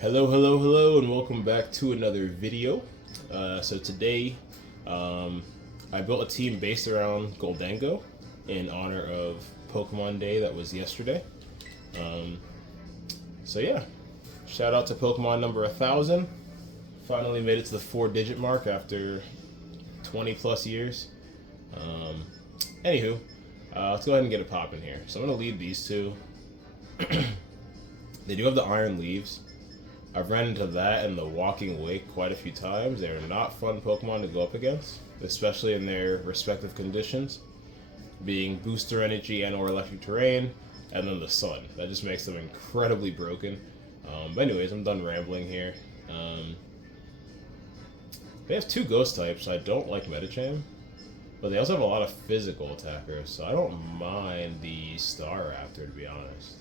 Hello, hello, hello, and welcome back to another video. So today, I built a team based around Goldengo in honor of Pokemon Day that was yesterday. So yeah, shout out to Pokemon number 1000. Finally made it to the 4-digit mark after 20 plus years. Anywho, let's go ahead and get it popping here. So I'm going to lead these two. They do have the iron leaves. I've ran into that and the walking wake quite a few times. They're not fun Pokemon to go up against, especially in their respective conditions, being booster energy and or electric terrain, and then the sun. That just makes them incredibly broken. But anyways, I'm done rambling here. They have two ghost types. I don't like Medicham, but they also have a lot of physical attackers, so I don't mind the Staraptor, to be honest.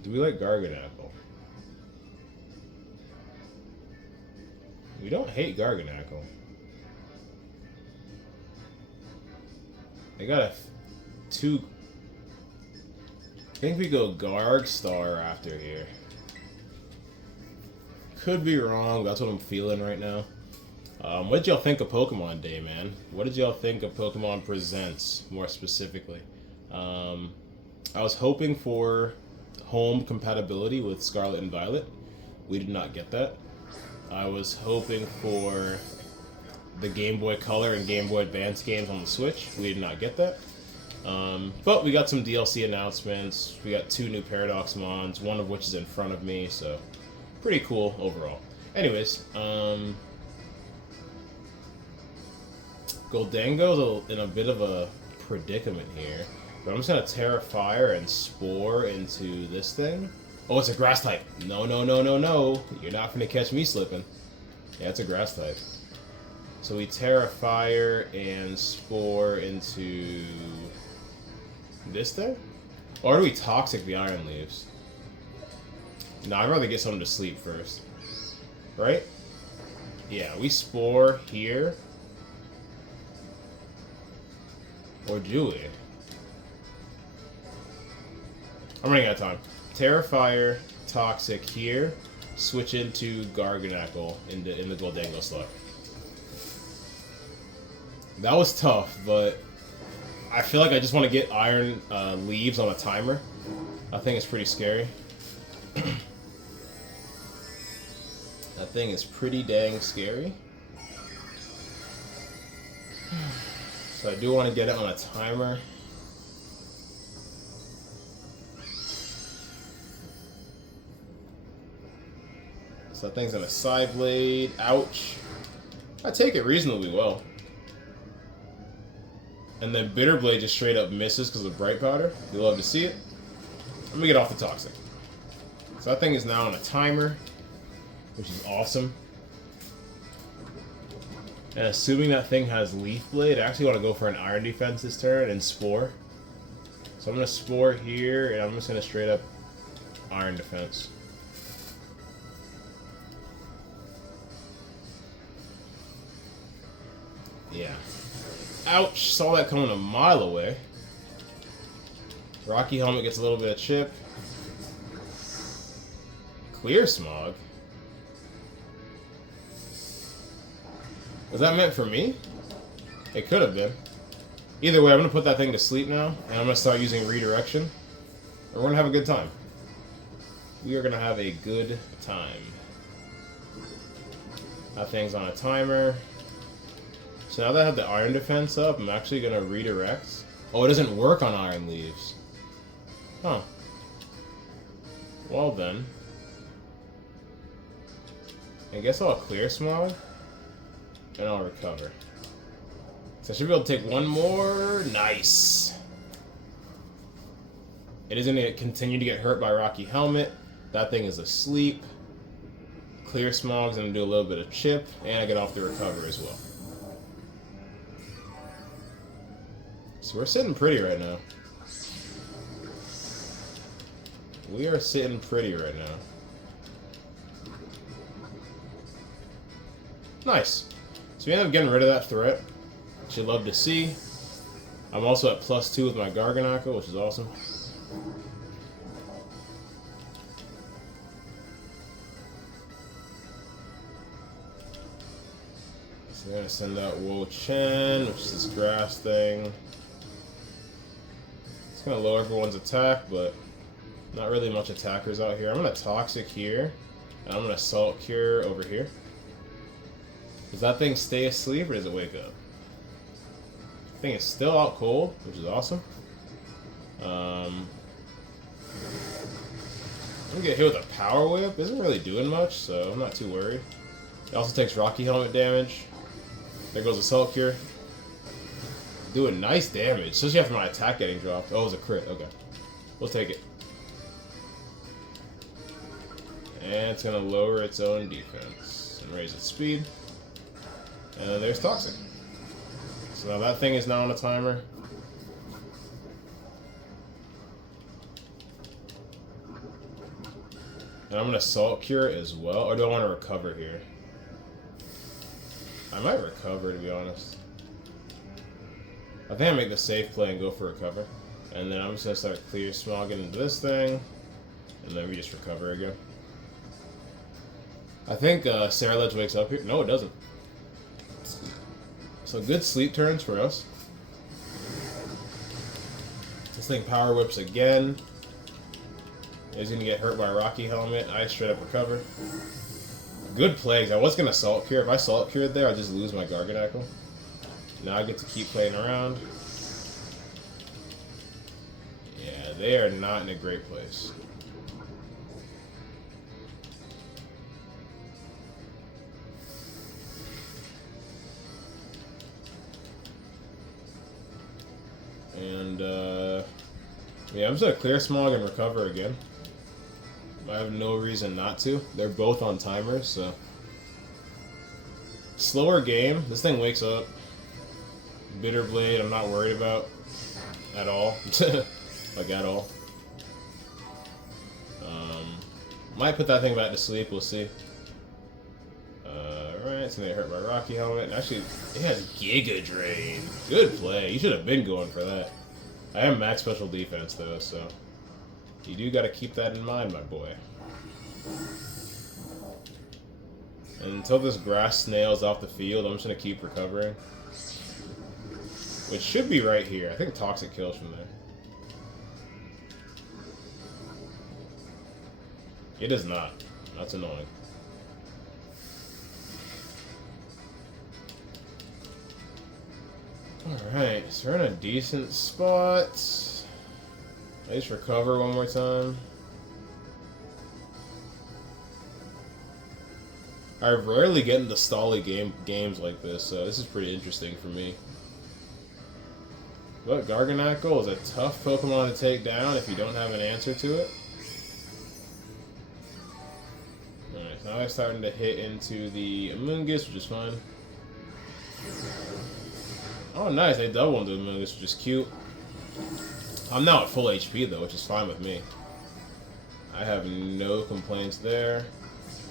Do we like Garganacl? We don't hate Garganacl. They got I think we go Staraptor here. Could be wrong, that's what I'm feeling right now. What did y'all think of Pokemon Day, man? What did y'all think of Pokemon Presents, more specifically? I was hoping for home compatibility with Scarlet and Violet. We did not get that. I was hoping for the Game Boy Color and Game Boy Advance games on the Switch. We did not get that. But we got some DLC announcements. We got 2 new Paradox Mons, one of which is in front of me, so pretty cool overall. Anyways, Goldengo's in a bit of a predicament here. But I'm just gonna Terra Fire and Spore into this thing. Oh, it's a grass type. No, no, no, no, no. You're not gonna catch me slipping. Yeah, it's a grass type. So we Terra Fire and Spore into this thing? Or do we Toxic the Iron Leaves? No, I'd rather get something to sleep first. Right? Yeah, we Spore here. Or do we? I'm running out of time. Terra Fire, Toxic here, switch into Garganacl in the Goldengo slot. That was tough, but I feel like I just want to get Iron Leaves on a timer. I think it's pretty scary. That thing is pretty dang scary. So I do want to get it on a timer. So that thing's in a Psyblade. Ouch. I take it reasonably well. And then Bitterblade just straight up misses because of Bright Powder. You love to see it. Let me get off the Toxic. So that thing is now on a timer, which is awesome. And assuming that thing has Leaf Blade, I actually want to go for an Iron Defense this turn and Spore. So I'm going to Spore here, and I'm just going to straight up Iron Defense. Yeah. Ouch! Saw that coming a mile away. Rocky Helmet gets a little bit of chip. Clear Smog? Was that meant for me? It could have been. Either way, I'm going to put that thing to sleep now, and I'm going to start using Redirection. And we're going to have a good time. We are going to have a good time. That thing's on a timer. So now that I have the Iron Defense up, I'm actually going to redirect. Oh, it doesn't work on Iron Leaves. Huh. Well then. I guess I'll Clear Smog. And I'll recover. So I should be able to take one more. Nice. It is going to continue to get hurt by Rocky Helmet. That thing is asleep. Clear Smog's going to do a little bit of chip. And I get off the recover as well. So we're sitting pretty right now. We are sitting pretty right now. Nice. So we end up getting rid of that threat, which you love to see. I'm also at +2 with my Garganacl, which is awesome. So we're gonna send out Wo Chen, which is this grass thing. It's gonna lower everyone's attack, but not really much attackers out here. I'm gonna Toxic here, and I'm gonna Salt Cure over here. Does that thing stay asleep, or does it wake up? I think it's still out cold, which is awesome. I'm gonna get hit with a Power Whip. Isn't really doing much, so I'm not too worried. It also takes Rocky Helmet damage. There goes Assault Cure. Doing nice damage, especially after my attack getting dropped. Oh, it was a crit. Okay. We'll take it. And it's going to lower its own defense and raise its speed. And then there's Toxic. So now that thing is now on a timer. And I'm going to Salt Cure as well. Or do I want to recover here? I might recover, to be honest. I think I make the safe play and go for recover. And then I'm just going to start Clear Smogging into this thing. And then we just recover again. I think Sarah wakes up here. No, it doesn't. So good sleep turns for us. This thing Power Whips again. He's going to get hurt by Rocky Helmet. I straight up recover. Good plays. I was going to Salt Cure. If I Salt Cured there, I'd just lose my Garganacl. Now I get to keep playing around. Yeah, they are not in a great place. And, yeah, I'm just going to Clear Smog and recover again. I have no reason not to. They're both on timers, so... Slower game. This thing wakes up. Bitter Blade, I'm not worried about. At all. Like, at all. Might put that thing back to sleep, we'll see. Alright, it's gonna get hurt by Rocky Helmet. Actually, it has Giga Drain. Good play. You should have been going for that. I am max special defense, though, so... You do gotta keep that in mind, my boy. And until this grass snail's off the field, I'm just gonna keep recovering. Which should be right here. I think Toxic kills from there. It is not. That's annoying. Alright, so we're in a decent spot. At least recover one more time. I rarely get into stally games like this, so this is pretty interesting for me. But Garganacl is a tough Pokemon to take down if you don't have an answer to it. Alright, so now they're starting to hit into the Amoonguss, which is fine. Oh, nice, they double into Amoonguss, which is cute. I'm now at full HP, though, which is fine with me. I have no complaints there.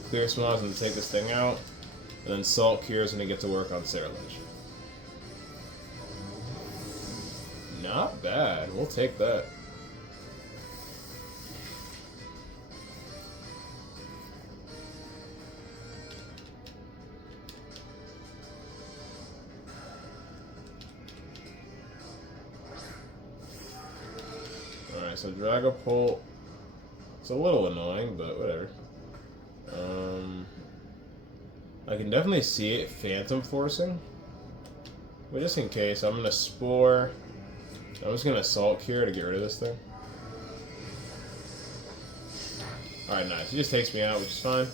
Clear Smog's going to take this thing out. And then Salt Cure is going to get to work on Sarah. Not bad. We'll take that. Alright, so Dragapult. It's a little annoying, but whatever. I can definitely see it Phantom Forcing. But just in case, I'm going to Spore. I'm just going to Assault Cure to get rid of this thing. Alright, nice. He just takes me out, which is fine.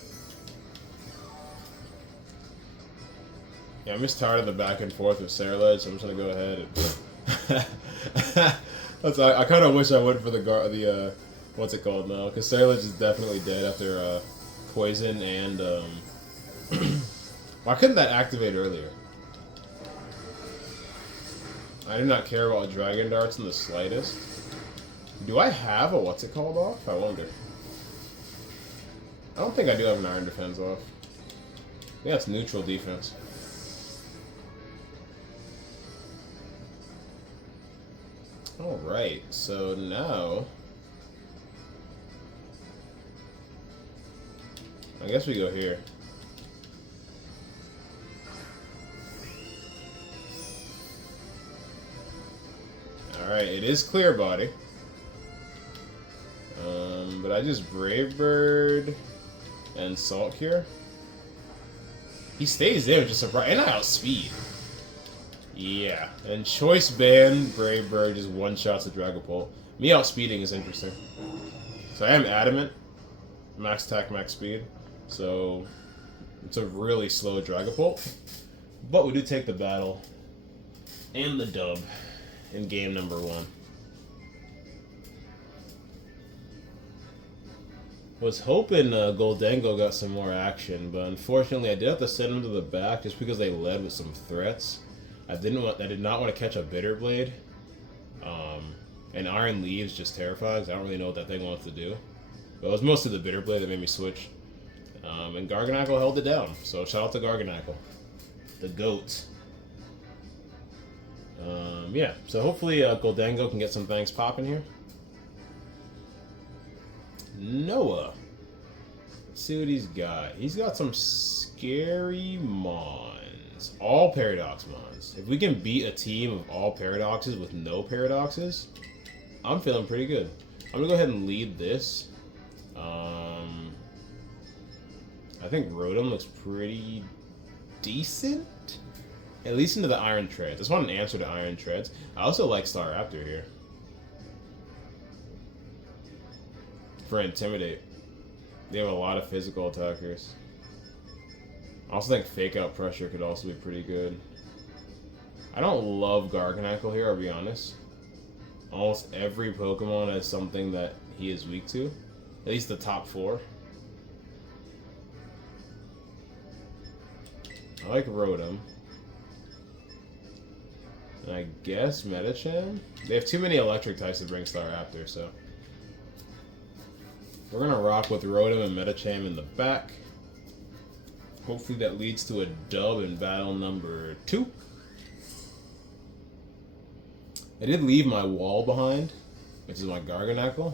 Yeah, I'm just tired of the back and forth with Sarah, so I'm just going to go ahead and... I kind of wish I went for the what's it called now? Because Sarah is definitely dead after Poison and... Why couldn't that activate earlier? I do not care about Dragon Darts in the slightest. Do I have a what's it called off? I wonder. I don't think I do have an Iron Defense off. Yeah, it's neutral defense. Alright, so now... I guess we go here. Alright, it is Clear Body. But I just Brave Bird and Salt Cure. He stays there, which is surprising. And I outspeed. Yeah. And Choice Band, Brave Bird just one-shots the Dragapult. Me outspeeding is interesting. So I am Adamant. Max attack, max speed. So it's a really slow Dragapult. But we do take the battle. And the dub in game number 1. Was hoping Goldengo got some more action, but unfortunately I did have to send him to the back just because they led with some threats. I did not want to catch a Bitter Blade. And Iron Leaves just terrifies because I don't really know what that thing wants to do. But it was mostly the Bitter Blade that made me switch. And Garganackle held it down, so shout out to Garganackle. The GOAT. Yeah, so hopefully Goldengo can get some things popping here. Noah. Let's see what he's got. He's got some scary Mons. All Paradox Mons. If we can beat a team of all Paradoxes with no Paradoxes, I'm feeling pretty good. I'm going to go ahead and lead this. I think Rotom looks pretty decent. At least into the Iron Treads. I just want an answer to Iron Treads. I also like Staraptor here. For Intimidate. They have a lot of physical attackers. I also think Fake Out Pressure could also be pretty good. I don't love Garganackle here, I'll be honest. Almost every Pokemon has something that he is weak to. At least the top 4. I like Rotom. And I guess Medicham? They have too many electric types to bring Staraptor, so we're gonna rock with Rotom and Medicham in the back. Hopefully that leads to a dub in battle number 2. I did leave my wall behind, which is my Garganackle.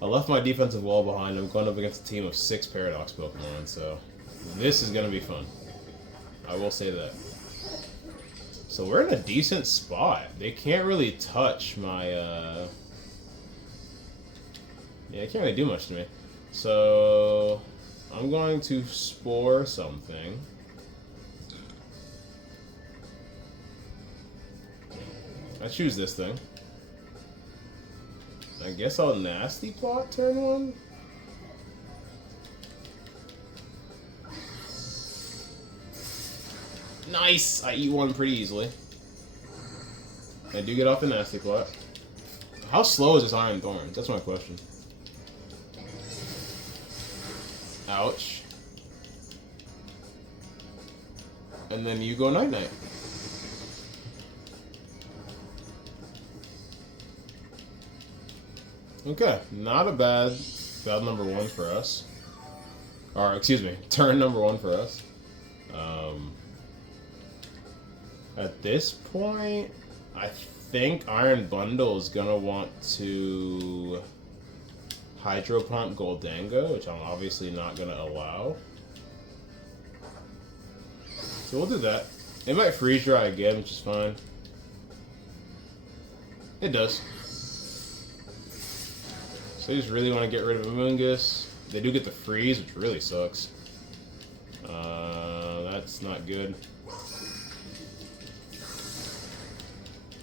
I left my defensive wall behind. I'm going up against a team of 6 Paradox Pokemon, so this is gonna be fun. I will say that. So we're in a decent spot. They can't really touch my, yeah, they can't really do much to me. So I'm going to Spore something. I choose this thing. I guess I'll Nasty Plot turn 1. Nice! I eat one pretty easily. I do get off the Nasty Plot. How slow is this Iron Thorns? That's my question. Ouch. And then you go Night-Night. Okay, not a bad battle number 1 for us. Or, excuse me, turn number 1 for us. At this point, I think Iron Bundle is gonna want to Hydro Pump Goldengo, which I'm obviously not gonna allow. So we'll do that. It might freeze dry again, which is fine. It does. So I just really want to get rid of Amoonguss. They do get the freeze, which really sucks. That's not good.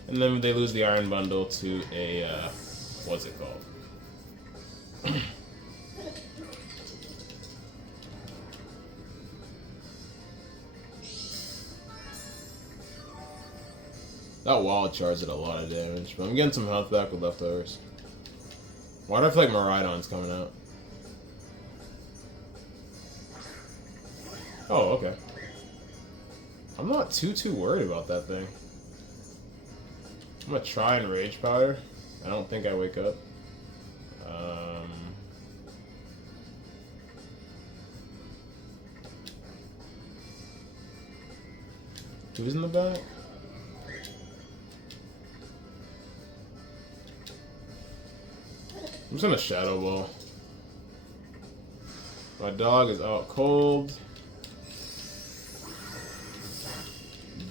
And then they lose the Iron Bundle to a, what's it called? That Wild Charge did a lot of damage, but I'm getting some health back with leftovers. Why do I feel like Miraidon's coming out? Oh, okay. I'm not too worried about that thing. I'm gonna try and Rage Powder. I don't think I wake up. Who's in the back? I'm just gonna Shadow Ball. My dog is out cold.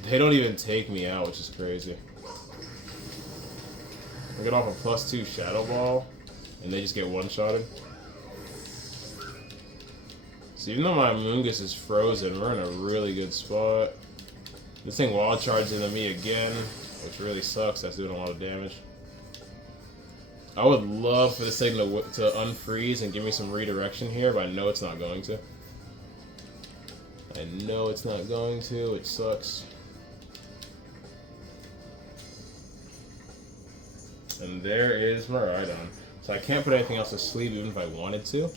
They don't even take me out, which is crazy. get off a +2 Shadow Ball, and they just get one-shotted. So even though my Amoonguss is frozen, we're in a really good spot. This thing wild charges into me again, which really sucks. That's doing a lot of damage. I would love for this thing to unfreeze and give me some redirection here, but I know it's not going to. I know it's not going to, which sucks. And there is Miraidon. So I can't put anything else to sleep even if I wanted to.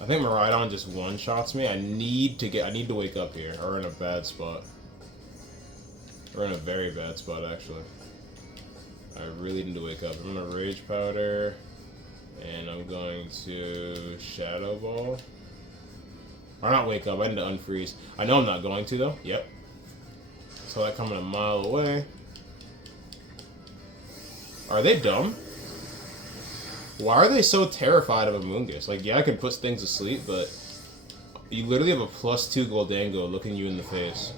I think Miraidon just one-shots me. I need to wake up here. Or in a bad spot. Or in a very bad spot, actually. I really need to wake up. I'm gonna Rage Powder. And I'm going to Shadow Ball. Or not wake up, I need to unfreeze. I know I'm not going to, though. Yep. Saw that coming a mile away. Are they dumb? Why are they so terrified of a Amoonguss? Like, yeah, I can put things to sleep, but you literally have a +2 Goldengo looking you in the face.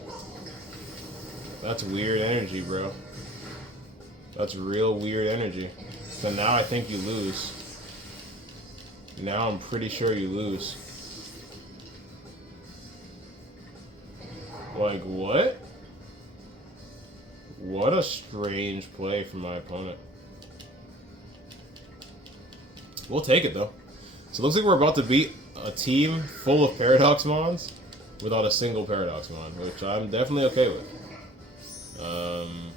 That's weird energy, bro. That's real weird energy. So now I think you lose. Now I'm pretty sure you lose. Like, what? What a strange play from my opponent. We'll take it, though. So it looks like we're about to beat a team full of Paradox Mons without a single Paradox Mon, which I'm definitely okay with. I'm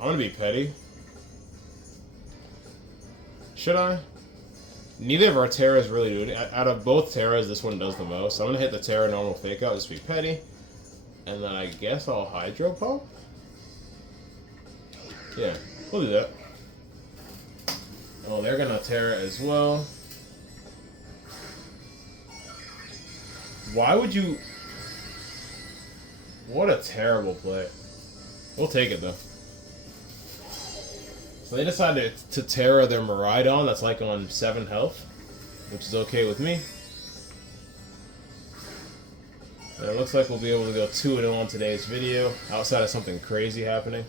gonna be petty. Should I? Neither of our Terras really do it. Out of both Terras, this one does the most. So I'm gonna hit the Terra normal fake out, just be petty. And then I guess I'll Hydro Pump? Yeah, we'll do that. Oh, they're gonna Terra as well. Why would you... What a terrible play. We'll take it, though. So they decided to Terra their Miraidon, that's like on 7 health, which is okay with me. And it looks like we'll be able to go 2-0 on today's video, outside of something crazy happening.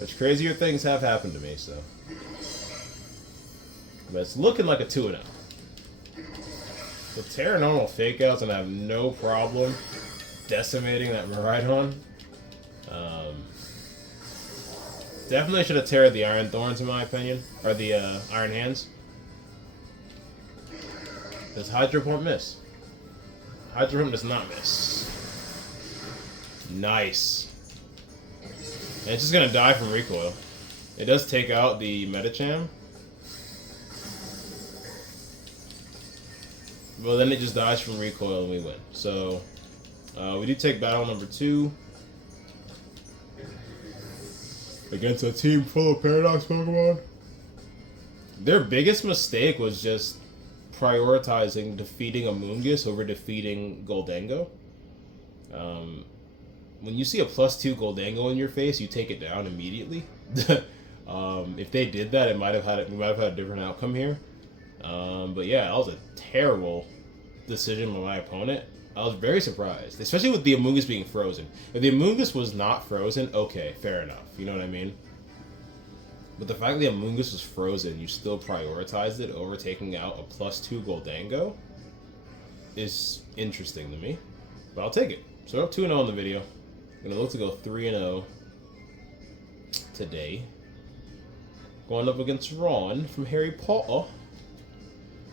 Which crazier things have happened to me, so. But it's looking like a 2-0. So Terra normal fake outs, and I have no problem decimating that Miraidon. Definitely should have Terra the Iron Thorns, in my opinion. Or the Iron Hands. Does Hydro Pump miss? Hydro Pump does not miss. Nice. And it's just gonna die from recoil. It does take out the Medicham. Well, then it just dies from recoil and we win. So, we do take battle number 2. Against a team full of Paradox Pokemon. Their biggest mistake was just prioritizing defeating Amoonguss over defeating Goldengo. When you see a +2 Goldengo in your face, you take it down immediately. If they did that, we might have had a different outcome here. But yeah, that was a terrible decision by my opponent. I was very surprised, especially with the Amoonguss being frozen. If the Amoonguss was not frozen, okay, fair enough. You know what I mean? But the fact that the Amoonguss was frozen, you still prioritized it over taking out a +2 Goldengo is interesting to me. But I'll take it. So we're up 2-0 in the video. I'm going to look to go 3-0 today. Going up against Ron from Harry Potter.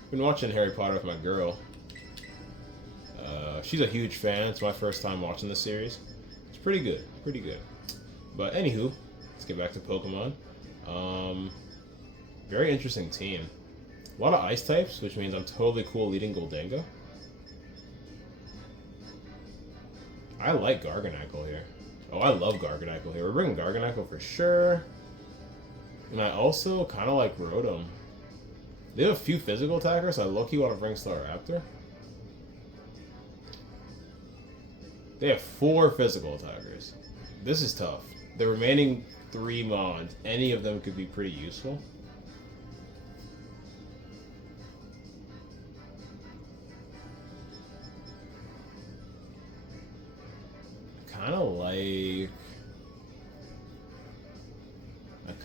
Been watching Harry Potter with my girl. She's a huge fan. It's my first time watching this series. It's pretty good. Pretty good. But anywho, let's get back to Pokemon. Very interesting team. A lot of ice types, which means I'm totally cool leading Goldengo. I like Garganacl here. Oh, I love Garganacl here. We're bringing Garganacl for sure. And I also kind of like Rotom. They have a few physical attackers, so I low-key want to bring Staraptor. They have 4 physical attackers. This is tough. The remaining 3 Mons, any of them could be pretty useful.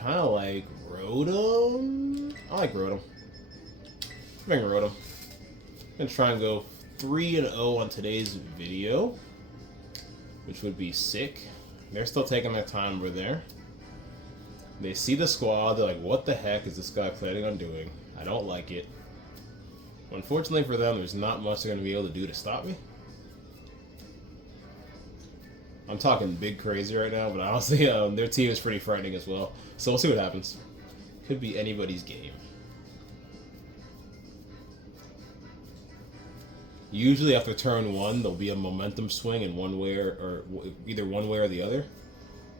kind of like Rotom. I like Rotom. Bring Rotom. I'm gonna try and go 3-0 on today's video, which would be sick. They're still taking their time over there. They see the squad, they're like, what the heck is this guy planning on doing? I don't like it. Unfortunately for them, there's not much they're going to be able to do to stop me. I'm talking big crazy right now, but honestly, their team is pretty frightening as well. So we'll see what happens. Could be anybody's game. Usually after turn 1, there'll be a momentum swing in one way or either one way or the other.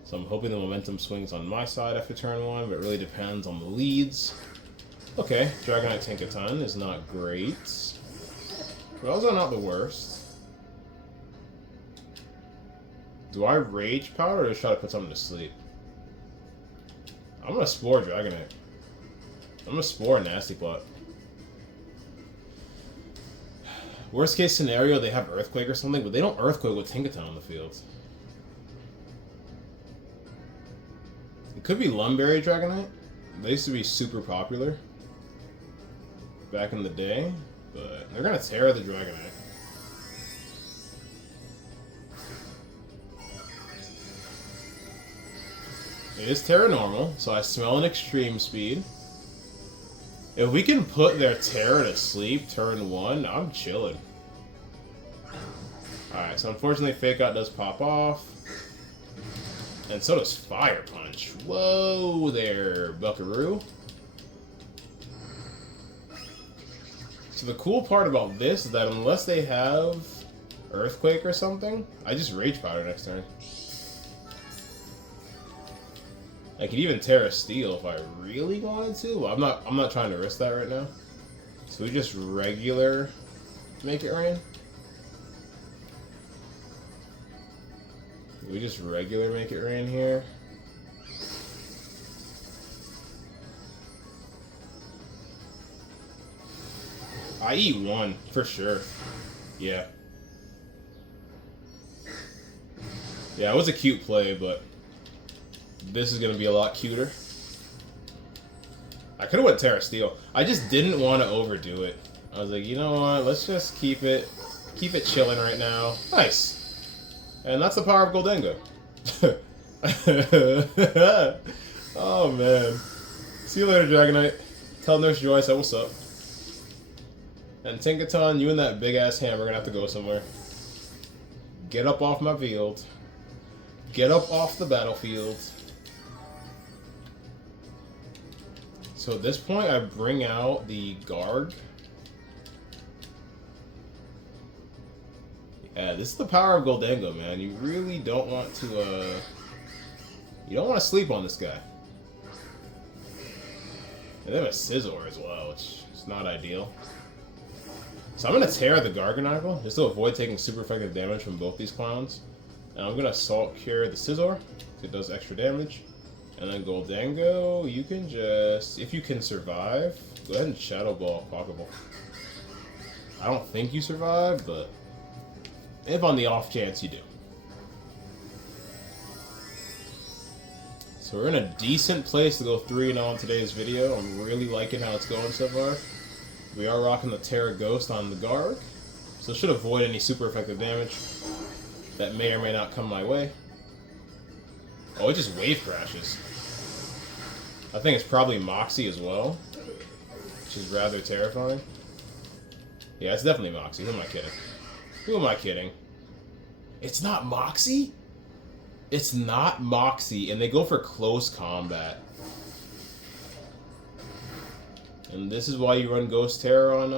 So I'm hoping the momentum swings on my side after turn 1, but it really depends on the leads. Okay, Dragonite Tinkaton is not great, but also not the worst. Do I Rage Powder or just try to put something to sleep? I'm gonna Spore Dragonite. I'm gonna Spore Nasty Plot. Worst case scenario, they have Earthquake or something, but they don't Earthquake with Tinkaton on the field. It could be Lumberry Dragonite. They used to be super popular back in the day, but they're gonna tear the Dragonite. It is Terra Normal, so I smell an Extreme Speed. If we can put their Terra to sleep turn 1, I'm chilling. Alright, so unfortunately Fake Out does pop off. And so does Fire Punch. Whoa there, Buckaroo. So the cool part about this is that unless they have Earthquake or something, I just Rage Powder next turn. I could even Terra Steel if I really wanted to. Well, I'm not trying to risk that right now. So we just regular Make It Rain. We just regular Make It Rain here. I eat 1 for sure. Yeah. Yeah, it was a cute play, but this is going to be a lot cuter. I could have went Terra Steel. I just didn't want to overdo it. I was like, you know what? Let's just keep it chilling right now. Nice. And that's the power of Goldengo. Oh, man. See you later, Dragonite. Tell Nurse Joy I said what's up. And Tinkaton, you and that big-ass hammer are going to have to go somewhere. Get up off my field. Get up off the battlefield. So at this point, I bring out the Garg. Yeah, this is the power of Goldengo, man. You really don't want to, you don't want to sleep on this guy. And they have a Scizor as well, which is not ideal. So I'm going to tear the Garganacl, just to avoid taking super effective damage from both these clowns. And I'm going to Salt Cure the Scizor, because it does extra damage. And then Goldengo, you can just, if you can survive, go ahead and Shadow Ball Pokeball. I don't think you survive, but if on the off chance you do. So we're in a decent place to go 3-0 on today's video. I'm really liking how it's going so far. We are rocking the Terra Ghost on the Garg, so it should avoid any super effective damage that may or may not come my way. Oh, it just wave crashes. I think it's probably Moxie as well, which is rather terrifying. Yeah, it's definitely Moxie. Who am I kidding? Who am I kidding? It's not Moxie? It's not Moxie, and they go for close combat. And this is why you run Ghost Terror on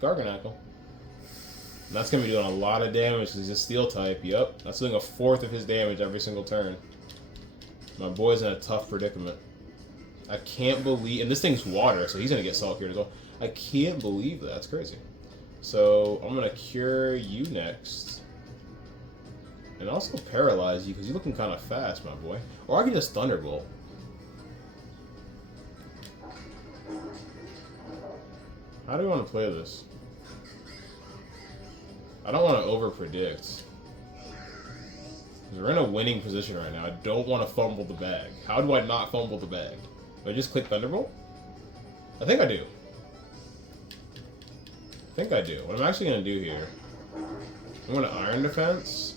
Garganacl. And that's going to be doing a lot of damage because he's a Steel type. Yep, that's doing 1/4 of his damage every single turn. My boy's in a tough predicament. I can't believe... And this thing's water, so he's going to get Salt Cured as well. I can't believe that. That's crazy. So I'm going to Cure you next. And also Paralyze you because you're looking kind of fast, my boy. Or I can just Thunderbolt. How do we want to play this? I don't want to over-predict. We're in a winning position right now. I don't want to fumble the bag. How do I not fumble the bag? Do I just click Thunderbolt? I think I do. What I'm actually going to do here, I'm going to Iron Defense,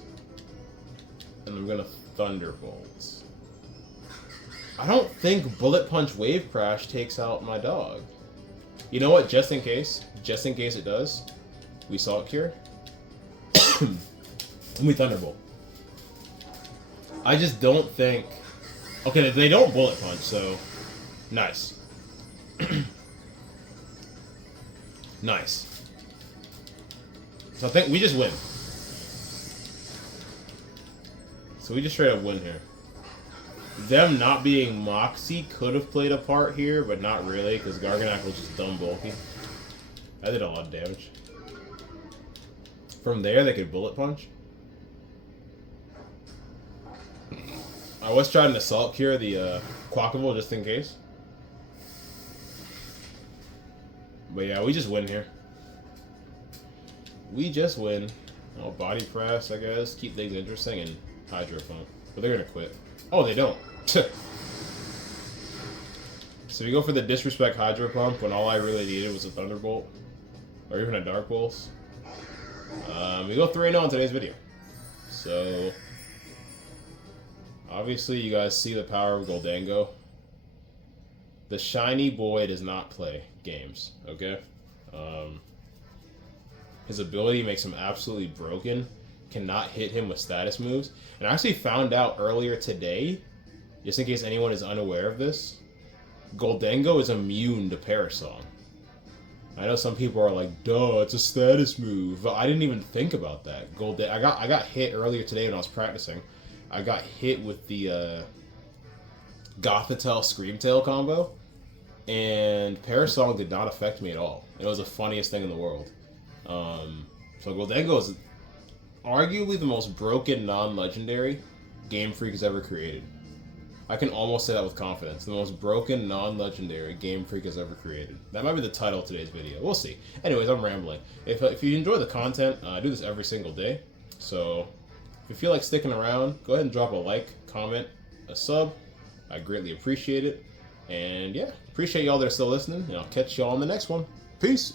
and I'm going to Thunderbolt. I don't think Bullet Punch Wave Crash takes out my dog. You know what? Just in case it does, we Salt Cure, and we Thunderbolt. I just don't think... Okay, they don't Bullet Punch, so... Nice. Nice. So I think we just win. So we just straight up win here. Them not being Moxie could have played a part here, but not really, because Garganac was just dumb bulky. That did a lot of damage. From there, they could Bullet Punch. I was trying to Salt Cure the Quackable just in case. But yeah, we just win here. We just win. Oh, Body Press, I guess. Keep things interesting, and Hydro Pump. But they're gonna quit. Oh, they don't. So we go for the Disrespect Hydro Pump when all I really needed was a Thunderbolt. Or even a Dark Pulse. We go 3-0 in today's video. So... Obviously, you guys see the power of Goldengo. The shiny boy does not play games, okay? His ability makes him absolutely broken. Cannot hit him with status moves. And I actually found out earlier today, just in case anyone is unaware of this, Goldengo is immune to Parasong. I know some people are like, duh, it's a status move. But I didn't even think about that. I got hit earlier today when I was practicing. I got hit with the Gothitelle Screamtail combo, and Parasong did not affect me at all. It was the funniest thing in the world. So Goldengo is arguably the most broken non-legendary Game Freak has ever created. I can almost say that with confidence. The most broken non-legendary Game Freak has ever created. That might be the title of today's video. We'll see. Anyways, I'm rambling. If you enjoy the content, I do this every single day. So if you feel like sticking around, go ahead and drop a like, comment, a sub. I greatly appreciate it. And yeah, appreciate y'all that are still listening. And I'll catch y'all on the next one. Peace.